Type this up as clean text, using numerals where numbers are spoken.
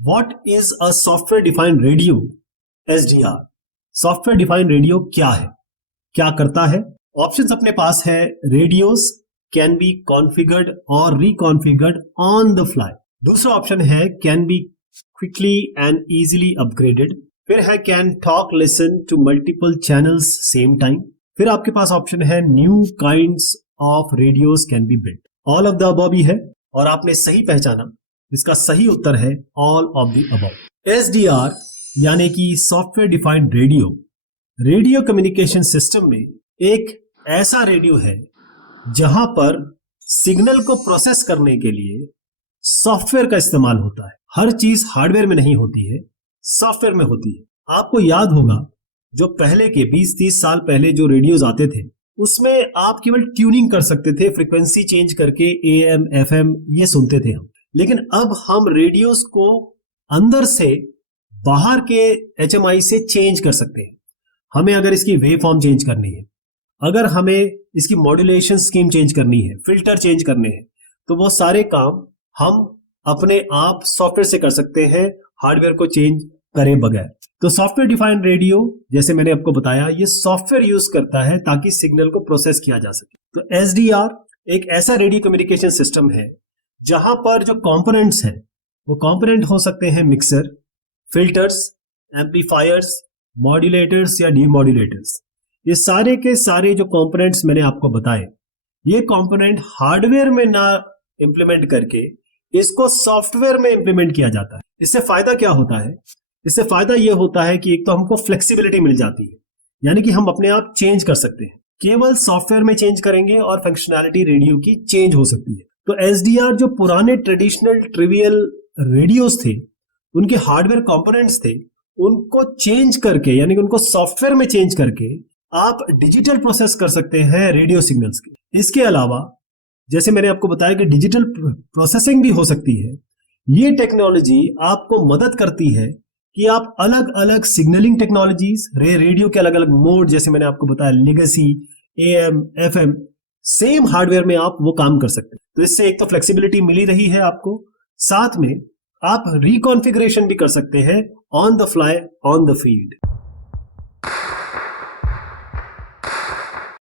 What is a software defined radio? SDR. Software defined radio क्या है, क्या करता है? ऑप्शंस अपने पास है। रेडियोस कैन बी कॉन्फ़िगर्ड और रिकॉन्फ़िगर्ड ऑन द फ्लाई। दूसरा ऑप्शन है can be quickly and easily upgraded. फिर है can talk listen to multiple channels same time. फिर आपके पास ऑप्शन है new kinds of radios can be built. All of the above ही है और आपने सही पहचाना। इसका सही उत्तर है all of the above. SDR यानी कि software defined radio, radio communication system में एक ऐसा रेडियो है जहां पर सिग्नल को प्रोसेस करने के लिए सॉफ्टवेयर का इस्तेमाल होता है। हर चीज हार्डवेयर में नहीं होती है, सॉफ्टवेयर में होती है। आपको याद होगा जो पहले के 20-30 साल पहले जो रेडियोज आते थे उसमें आप केवल ट्यूनिंग कर सकते थे, फ्रीक्वेंसी चेंज करके AM FM ये सुनते थे हम। लेकिन अब हम रेडियोस को अंदर से बाहर के HMI से चेंज कर सकते हैं। हमें अगर इसकी वेव फॉर्म चेंज करनी है, अगर हमें इसकी मॉड्यूलेशन स्कीम चेंज करनी है, फिल्टर चेंज करने हैं, तो वो सारे काम हम अपने आप सॉफ्टवेयर से कर सकते हैं, हार्डवेयर को चेंज करे बगैर। तो सॉफ्टवेयर डिफाइंड रेडियो जैसे मैंने आपको बताया ये सॉफ्टवेयर यूज करता है ताकि सिग्नल को प्रोसेस किया जा सके। तो SDR एक ऐसा रेडियो कम्युनिकेशन सिस्टम है जहां पर जो कंपोनेंट्स हैं वो कंपोनेंट हो सकते हैं मिक्सर, फिल्टर्स, एम्पलीफायर्स, मॉड्यूलेटर्स या डीमॉड्यूलेटर्स। ये सारे के सारे जो कंपोनेंट्स मैंने आपको बताए, ये कंपोनेंट हार्डवेयर में ना इंप्लीमेंट करके इसको सॉफ्टवेयर में इंप्लीमेंट किया जाता है। इससे फायदा क्या होता है? इससे फायदा ये होता है कि एक तो हमको फ्लेक्सिबिलिटी मिल जाती है, यानी कि हम अपने आप चेंज कर सकते हैं। केवल सॉफ्टवेयर में चेंज करेंगे और फंक्शनैलिटी रेडियो की चेंज हो सकती है। तो SDR जो पुराने ट्रेडिशनल ट्रिवियल रेडियोस थे, उनके हार्डवेयर कंपोनेंट्स थे, उनको चेंज करके यानी कि उनको सॉफ्टवेयर में चेंज करके आप डिजिटल प्रोसेस कर सकते हैं रेडियो सिग्नल्स के। इसके अलावा जैसे मैंने आपको बताया कि डिजिटल प्रोसेसिंग भी हो सकती है। ये टेक्नोलॉजी आपको मदद करती है कि आप अलग अलग सिग्नलिंग टेक्नोलॉजीज, रेडियो के अलग अलग मोड, जैसे मैंने आपको बताया legacy, AM FM, same hardware में आप वो काम कर सकते हैं। तो इससे एक तो फ्लेक्सिबिलिटी मिली रही है आपको, साथ में आप रिकॉन्फ़िगरेशन भी कर सकते हैं on the fly, on the field.